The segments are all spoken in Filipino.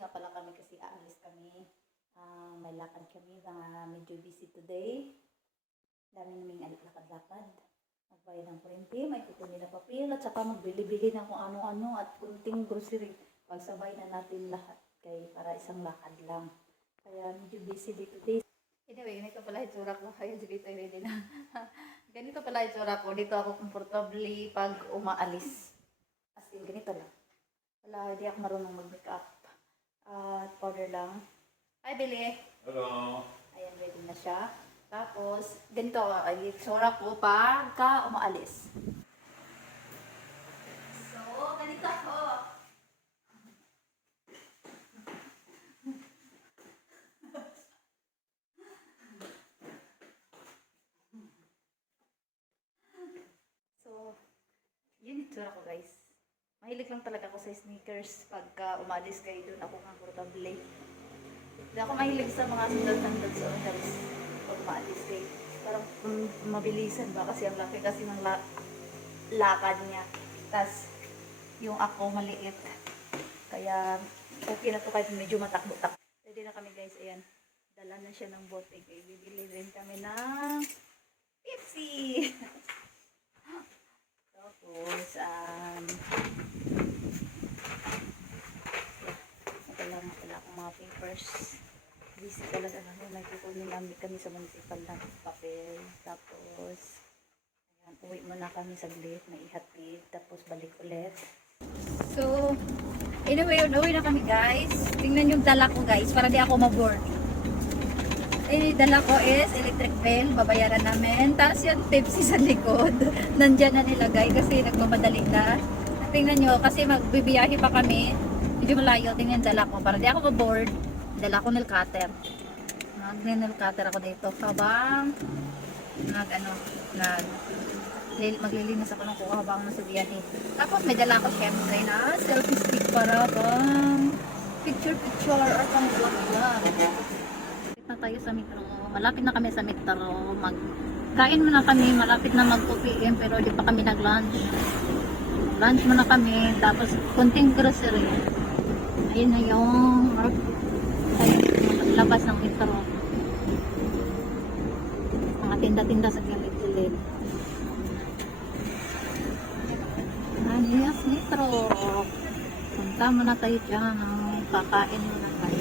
nga pala kami kasi aalis kami. May lakad kami, medyo busy today. Dami naming lakad-lakad. Magbayad ng kurente, may kukunin na papel, at saka magbili-bili ng kung ano-ano at kunting grocery. Pagsabay na natin lahat para isang lakad lang. Kaya medyo busy dito today. Anyway, ganito pala itsura ko. Ayun, dito ready na. Ganito pala itsura ko. Dito ako comfortably pag umaalis. As in, ganito lang. Wala, hindi ako marunong mag-makeup. Powder lang. Hi, Billy. Hello. Ayan, ready na siya. Tapos, ganito ay itsura ko pagka umaalis. So, ganito ako. So, yun itsura ko, guys. Mahilig lang talaga ako sa sneakers pagka umalis kayo doon ako comfortable. Hindi ako mahilig sa mga sandals pag umalis kayo. Parang mabilisan ba kasi ang laki kasi ng lakad niya. Tapos yung ako maliit. Kaya okay na to kahit medyo matakbo-takbo. Ready na kami, guys. Ayan. Dala na siya ng bote. Bibili rin kami ng Pepsi. Tapos, wala akong mga papers. Busy talaga kami. May kukunin namin kami sa municipal ng papel. Tapos, ayan, uwi muna kami saglit. May ihatid. Tapos, balik ulit. So, anyway, uwi na kami, guys. Tingnan yung dala ko, guys, para di ako maboard. Dala ko is electric bill, babayaran namin. Tapos yung Pepsi sa likod, nandyan na nilagay kasi nagmamadali na. Tingnan nyo, kasi magbibiyahe pa kami. Medyo malayo, tingnan dala ko. Para di ako maboard, dala ko nail cutter. Mag-nail cutter ako dito. Habang maglilinis ako ng kuha habang nasa biyahe. Tapos may dala ko syempre na selfie stick para bang picture or pang vlog. Na tayo sa metro. Malapit na kami sa metro. Kain muna kami. Malapit na mag-2 PM pero di pa kami nag-lunch. Lunch muna kami. Tapos konting grocery. Ayun na yung labas ng metro. Mga tinda-tinda sa gilid-gilid. Yes, metro. Punta muna tayo dyan. Kakain muna tayo.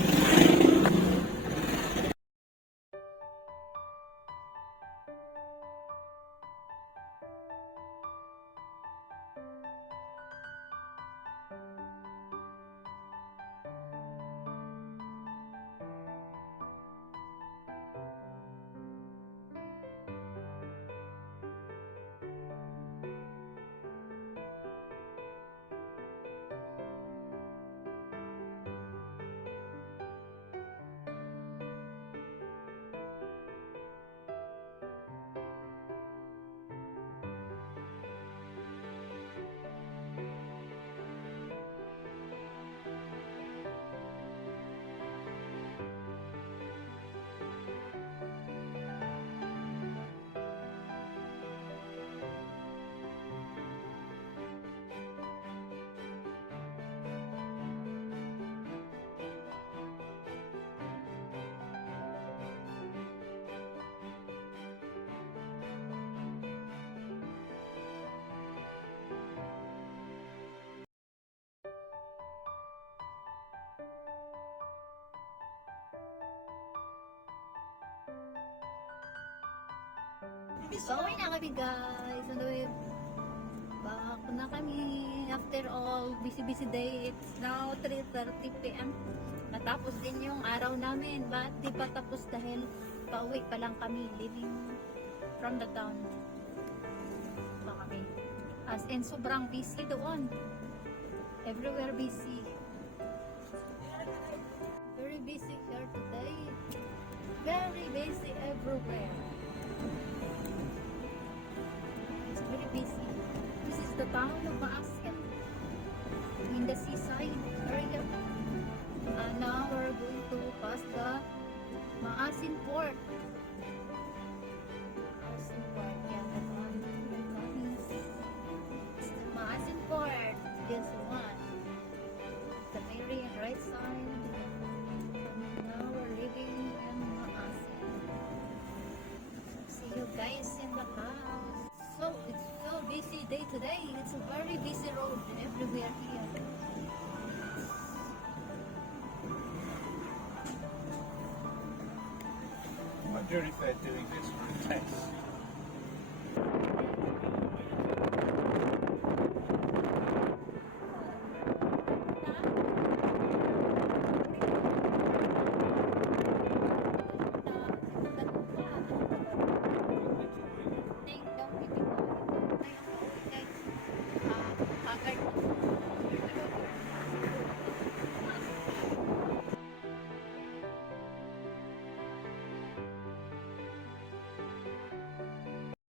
So, uwi na kami, guys. Back na kami. After all, busy day. It's now 3:30 PM. Natapos din yung araw namin. But di pa tapos dahil pauwi pa lang kami. Leaving from the town. Pa kami. As in, sobrang busy doon. Everywhere busy. Very busy here today. Very busy everywhere. Very busy. This is the town of Maasin in the seaside area. Now we're going to pass the Maasin Port. Maasin Port. Yeah, that's on. It's the Maasin Port. This one. The very right side. purified doing this for a test.